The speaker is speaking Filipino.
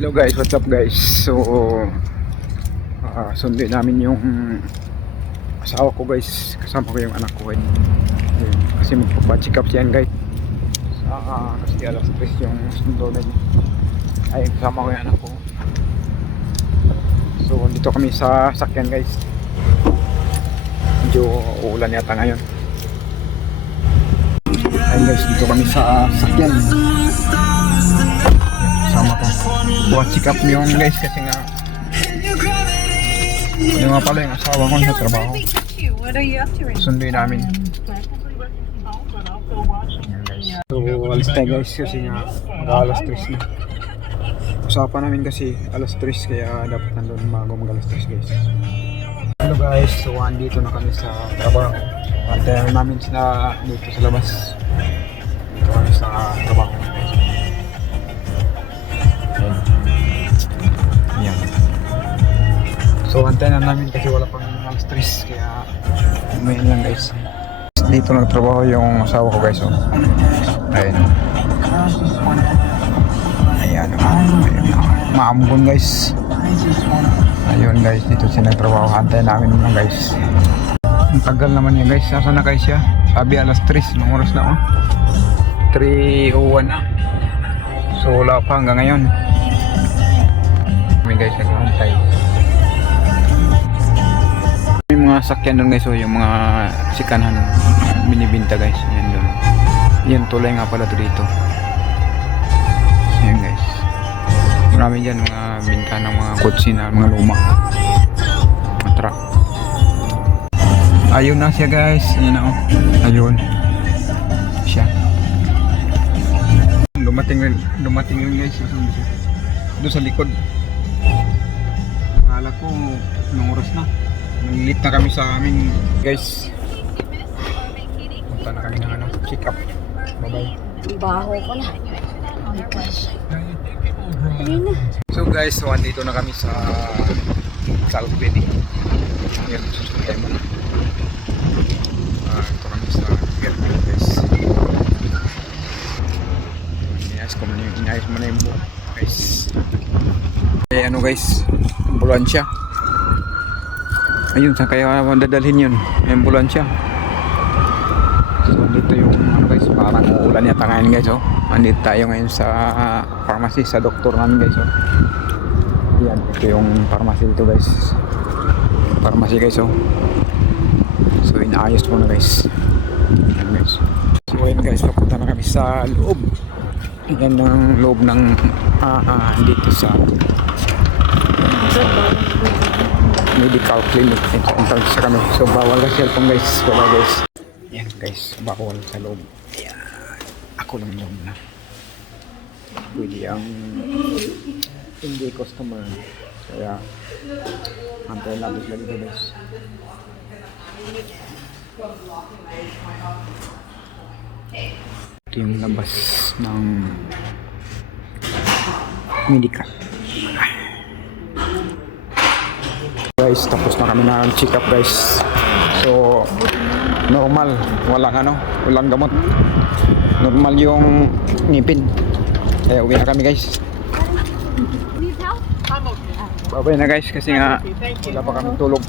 Hello guys, what's up guys? So sunduin namin yung asawa ko guys, kasama ko yung anak ko guys. Kasi magpa-check up siyan guys. Kasi alas 3 yung sundo na ay kasama ko yung anak ko. So dito kami sa sakyan guys. Medyo uulan yata ngayon. Ayun guys, dito kami sa sakyan. Sama ko. Buat check up yung guys kasi nga yung nga pala yung asawa ko sa trabaho. Sunduin namin. So alis tayo guys kasi nga mag-alas 3 na. Usapan namin kasi alas 3 kaya dapat nandun bago mag-alas 3 guys. Hello guys, so andito na kami sa trabaho. Antayan namin sila dito sa labas. Dito kami sa trabaho. Yan. So antayin na namin kasi wala pang alas 3 kaya umayin lang guys. Dito nagtrabaho yung asawa ko guys. Oh. Ayun. Ayan. Maambon guys. Ayun guys, dito siya nagtrabaho. Antayin namin naman guys. Ang tagal naman niya guys. Saan na guys siya? Sabi alas 3. Nung oras na oh. 3:01 na. So wala pa hanggang ngayon. Kami guys naghahantay. May mga sakyan doon guys, oh, yung mga sikanhan binibinta guys. Yan doon. Yan tulay nga pala to dito. Yan guys. Marami dyan mga binta ng mga kotse na mga luma. Mga truck. Ayun na siya guys. Yan na oh. Ayun. Siya. Dumating yun guys. Doon sa likod. Akala ko nung oras na. Nalit na kami sa amin guys. Punta na kami ng check up. Bye bye. Baho ko na. So guys, so andito na kami sa Salvedi. Ayan, susunod mo na. Ito kami sa Germany guys. Inayos mo na yung buo guys. Eh ano guys, ambulansya. Ayun, saan kaya dadalhin yun? Ambulansya. So dito yung ano guys, parang uulan yata ngayon guys. Oh. Andito tayo ngayon sa pharmacy, sa doktor namin guys. Oh. Yan, ito yung pharmacy dito guys. Pharmacy guys. Oh. So inaayos mo na guys. Yan guys. So ayun guys, papunta na kami sa loob. Yan ang loob ng dito sa medical clinic. Entrance sa kami. So bawal ka cellphone guys. Bawal guys. Yan guys, bawal sa loob. Ayan. Ako lang loob na. Pwede ang hindi customer. Kaya antayin natin sila dito guys. Ito yung labas ng medical. Guys, tapos na kami ng check up guys. So normal, walang gamot. Normal yung ngipin. Kaya uwi na kami guys. Babay na guys kasi nga wala pa kami tulog.